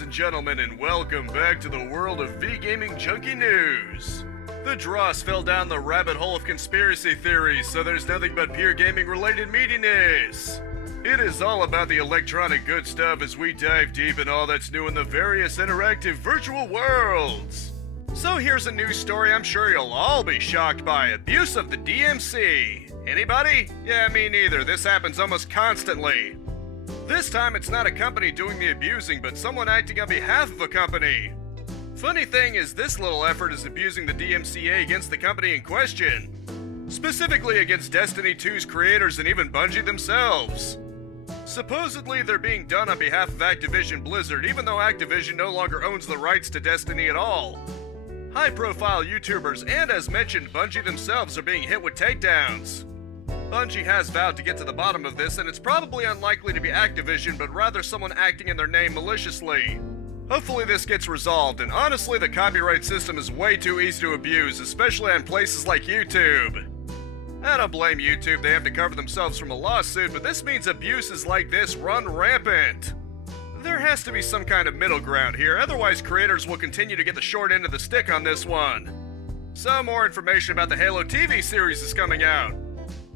ladies and gentlemen, and welcome back to the world of V-Gaming Junkie News. The dross fell down the rabbit hole of conspiracy theories, so there's nothing but pure gaming-related meatiness. It is all about the electronic good stuff as we dive deep in all that's new in the various interactive virtual worlds. So here's a news story I'm sure you'll all be shocked by: abuse of the DMC. Anybody? Yeah, me neither. This happens almost constantly. This time it's not a company doing the abusing, but someone acting on behalf of a company. Funny thing is, this little effort is abusing the DMCA against the company in question. Specifically against Destiny 2's creators and even Bungie themselves. Supposedly they're being done on behalf of Activision Blizzard, even though Activision no longer owns the rights to Destiny at all. High-profile YouTubers and, as mentioned, Bungie themselves are being hit with takedowns. Bungie has vowed to get to the bottom of this, and it's probably unlikely to be Activision, but rather someone acting in their name maliciously. Hopefully this gets resolved, and honestly the copyright system is way too easy to abuse, especially on places like YouTube. I don't blame YouTube, they have to cover themselves from a lawsuit, but this means abuses like this run rampant. There has to be some kind of middle ground here, otherwise creators will continue to get the short end of the stick on this one. Some more information about the Halo TV series is coming out.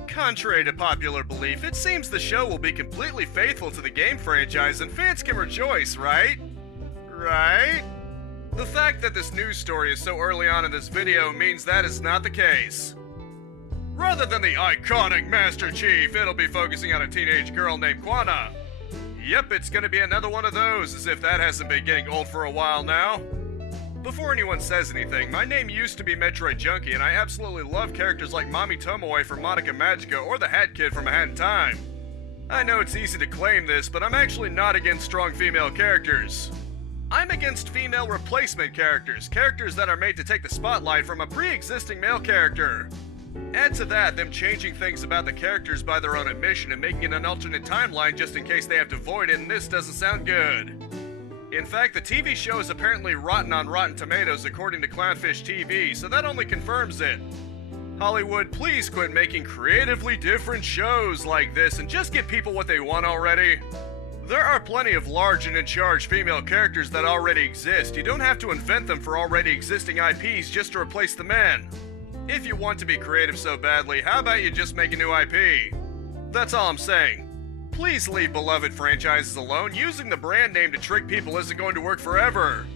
Contrary to popular belief, it seems the show will be completely faithful to the game franchise and fans can rejoice, right? Right? The fact that this news story is so early on in this video means that is not the case. Rather than the iconic Master Chief, it'll be focusing on a teenage girl named Quana. Yep, it's gonna be another one of those, as if that hasn't been getting old for a while now. Before anyone says anything, my name used to be Metroid Junkie, and I absolutely love characters like Mami Tomoe from Monica Magica or the Hat Kid from A Hat in Time. I know it's easy to claim this, but I'm actually not against strong female characters. I'm against female replacement characters, characters that are made to take the spotlight from a pre-existing male character. Add to that them changing things about the characters by their own admission and making it an alternate timeline just in case they have to void it, and this doesn't sound good. In fact, the TV show is apparently rotten on Rotten Tomatoes according to Clownfish TV, so that only confirms it. Hollywood, please quit making creatively different shows like this and just give people what they want already. There are plenty of large and in-charge female characters that already exist. You don't have to invent them for already existing IPs just to replace the men. If you want to be creative so badly, how about you just make a new IP? That's all I'm saying. Please leave beloved franchises alone. Using the brand name to trick people isn't going to work forever.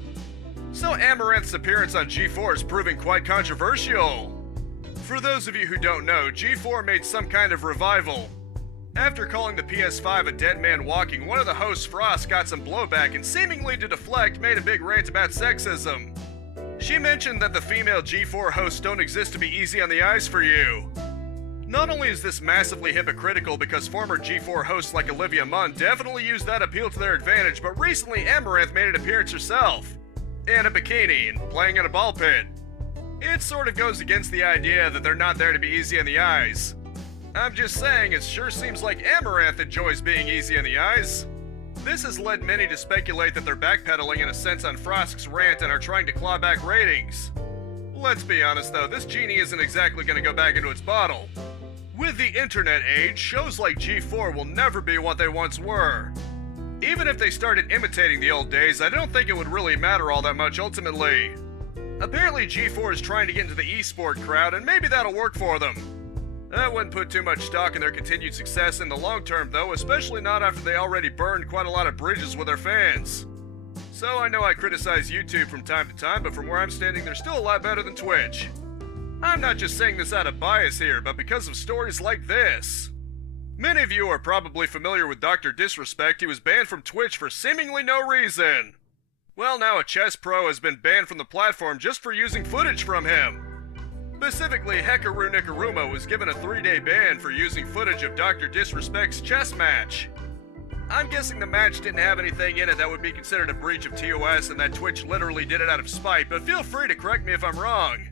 So Amouranth's appearance on G4 is proving quite controversial. For those of you who don't know, G4 made some kind of revival. After calling the PS5 a dead man walking, one of the hosts, Frost, got some blowback and seemingly to deflect made a big rant about sexism. She mentioned that the female G4 hosts don't exist to be easy on the eyes for you. Not only is this massively hypocritical because former G4 hosts like Olivia Munn definitely used that appeal to their advantage, but recently Amouranth made an appearance herself. In a bikini and playing in a ball pit. It sort of goes against the idea that they're not there to be easy on the eyes. I'm just saying, it sure seems like Amouranth enjoys being easy on the eyes. This has led many to speculate that they're backpedaling in a sense on Frost's rant and are trying to claw back ratings. Let's be honest though, this genie isn't exactly gonna go back into its bottle. With the internet age, shows like G4 will never be what they once were. Even if they started imitating the old days, I don't think it would really matter all that much ultimately. Apparently G4 is trying to get into the esport crowd, and maybe that'll work for them. I wouldn't put too much stock in their continued success in the long term though, especially not after they already burned quite a lot of bridges with their fans. So I know I criticize YouTube from time to time, but from where I'm standing they're still a lot better than Twitch. I'm not just saying this out of bias here, but because of stories like this. Many of you are probably familiar with Dr.Disrespect. He was banned from Twitch for seemingly no reason. Well, now a chess pro has been banned from the platform just for using footage from him. Specifically, Hekaru Nikaruma was given a 3-day ban for using footage of Dr.Disrespect's chess match. I'm guessing the match didn't have anything in it that would be considered a breach of TOS and that Twitch literally did it out of spite, but feel free to correct me if I'm wrong.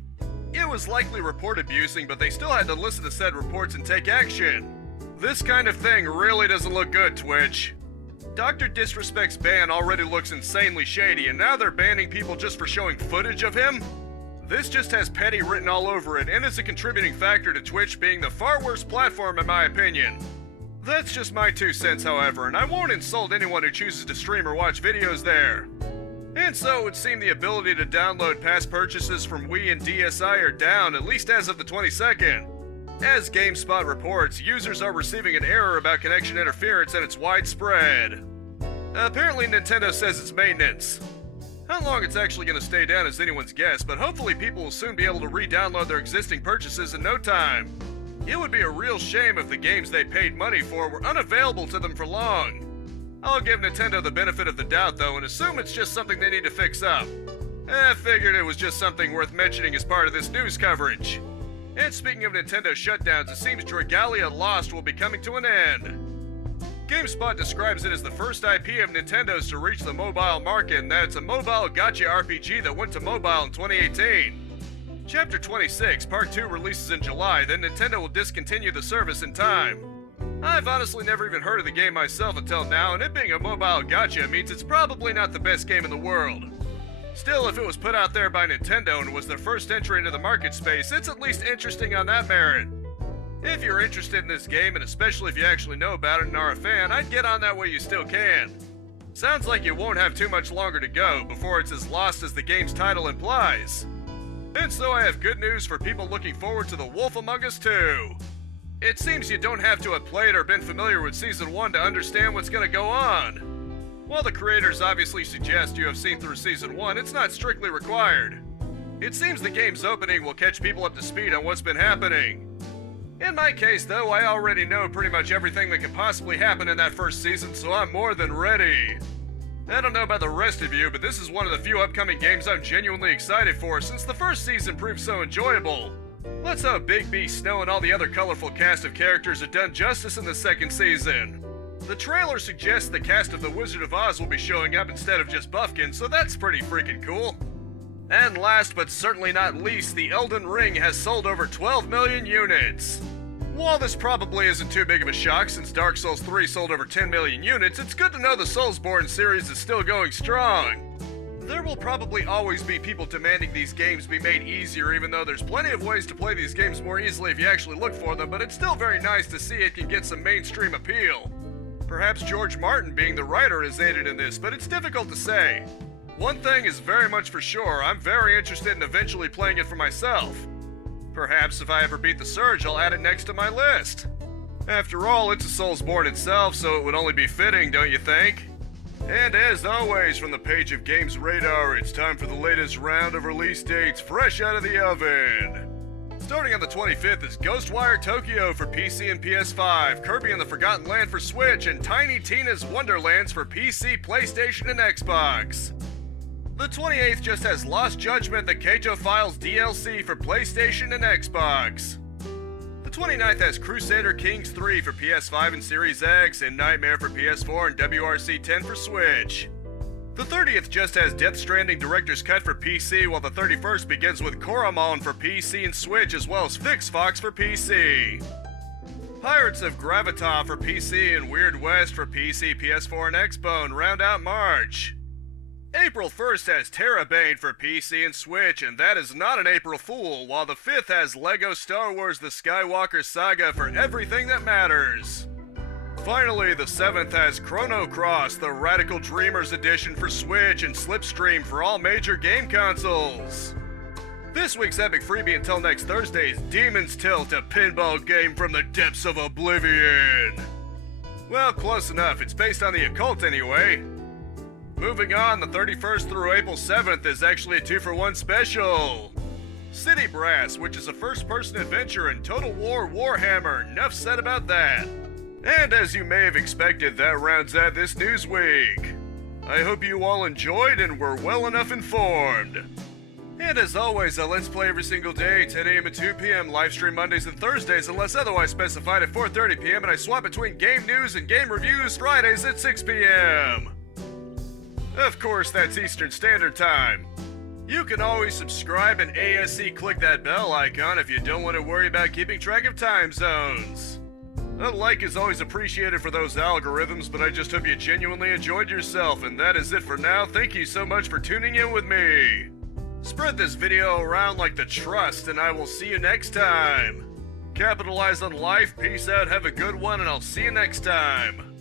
It was likely report abusing, but they still had to listen to said reports and take action. This kind of thing really doesn't look good, Twitch. Dr.Disrespect's ban already looks insanely shady, and now they're banning people just for showing footage of him? This just has petty written all over it, and is a contributing factor to Twitch being the far worst platform in my opinion. That's just my 2 cents, however, and I won't insult anyone who chooses to stream or watch videos there. And so it would seem the ability to download past purchases from Wii and DSi are down, at least as of the 22nd. As GameSpot reports, users are receiving an error about connection interference and it's widespread. Apparently Nintendo says it's maintenance. How long it's actually going to stay down is anyone's guess, but hopefully people will soon be able to re-download their existing purchases in no time. It would be a real shame if the games they paid money for were unavailable to them for long. I'll give Nintendo the benefit of the doubt though and assume it's just something they need to fix up. I figured it was just something worth mentioning as part of this news coverage. And speaking of Nintendo shutdowns, it seems Dragalia Lost will be coming to an end. GameSpot describes it as the first IP of Nintendo's to reach the mobile market, and that it's a mobile gacha RPG that went to mobile in 2018. Chapter 26, Part 2 releases in July, then Nintendo will discontinue the service in time. I've honestly never even heard of the game myself until now, and it being a mobile gacha means it's probably not the best game in the world. Still, if it was put out there by Nintendo and was their first entry into the market space, it's at least interesting on that merit. If you're interested in this game, and especially if you actually know about it and are a fan, I'd get on that while you still can. Sounds like you won't have too much longer to go before it's as lost as the game's title implies. And so I have good news for people looking forward to The Wolf Among Us 2. It seems you don't have to have played or been familiar with Season 1 to understand what's gonna go on. While the creators obviously suggest you have seen through Season 1, it's not strictly required. It seems the game's opening will catch people up to speed on what's been happening. In my case, though, I already know pretty much everything that can possibly happen in that first season, so I'm more than ready. I don't know about the rest of you, but this is one of the few upcoming games I'm genuinely excited for since the first season proved so enjoyable. Let's hope Big B, Snow, and all the other colorful cast of characters are done justice in the second season. The trailer suggests the cast of The Wizard of Oz will be showing up instead of just Buffkin, so that's pretty freaking cool. And last but certainly not least, the Elden Ring has sold over 12 million units. While this probably isn't too big of a shock since Dark Souls 3 sold over 10 million units, it's good to know the Soulsborne series is still going strong. There will probably always be people demanding these games be made easier, even though there's plenty of ways to play these games more easily if you actually look for them, but it's still very nice to see it can get some mainstream appeal. Perhaps George Martin being the writer has aided in this, but it's difficult to say. One thing is very much for sure, I'm very interested in eventually playing it for myself. Perhaps if I ever beat the Surge, I'll add it next to my list. After all, it's a Soulsborne itself, so it would only be fitting, don't you think? And as always, from the page of Games Radar, it's time for the latest round of release dates fresh out of the oven. Starting on the 25th is Ghostwire Tokyo for PC and PS5, Kirby and the Forgotten Land for Switch, and Tiny Tina's Wonderlands for PC, PlayStation, and Xbox. The 28th just has Lost Judgment: The Kato Files DLC for PlayStation and Xbox. The 29th has Crusader Kings 3 for PS5 and Series X, and Nightmare for PS4 and WRC 10 for Switch. The 30th just has Death Stranding Director's Cut for PC, while the 31st begins with Koromon for PC and Switch, as well as Fix Fox for PC. Pirates of Gravitas for PC and Weird West for PC, PS4, and Xbone round out March. April 1st has Terrabane for PC and Switch, and that is not an April Fool, while the 5th has LEGO Star Wars The Skywalker Saga for everything that matters. Finally, the 7th has Chrono Cross, the Radical Dreamers Edition for Switch, and Slipstream for all major game consoles. This week's epic freebie until next Thursday is Demon's Tilt, a pinball game from the depths of oblivion. Well, close enough. It's based on the occult anyway. Moving on, the 31st through April 7th is actually a 2-for-1 special. City Brass, which is a first-person adventure in Total War Warhammer. Enough said about that. And as you may have expected, that rounds out this news week. I hope you all enjoyed and were well enough informed. And as always, Let's Play every single day, 10 a.m. and 2 p.m, live stream Mondays and Thursdays unless otherwise specified at 4:30 p.m, and I swap between game news and game reviews Fridays at 6 p.m. Of course, that's Eastern Standard Time. You can always subscribe and ASC click that bell icon if you don't want to worry about keeping track of time zones. A like is always appreciated for those algorithms, but I just hope you genuinely enjoyed yourself, and that is it for now. Thank you so much for tuning in with me. Spread this video around like the trust, and I will see you next time. Capitalize on life, peace out, have a good one, and I'll see you next time.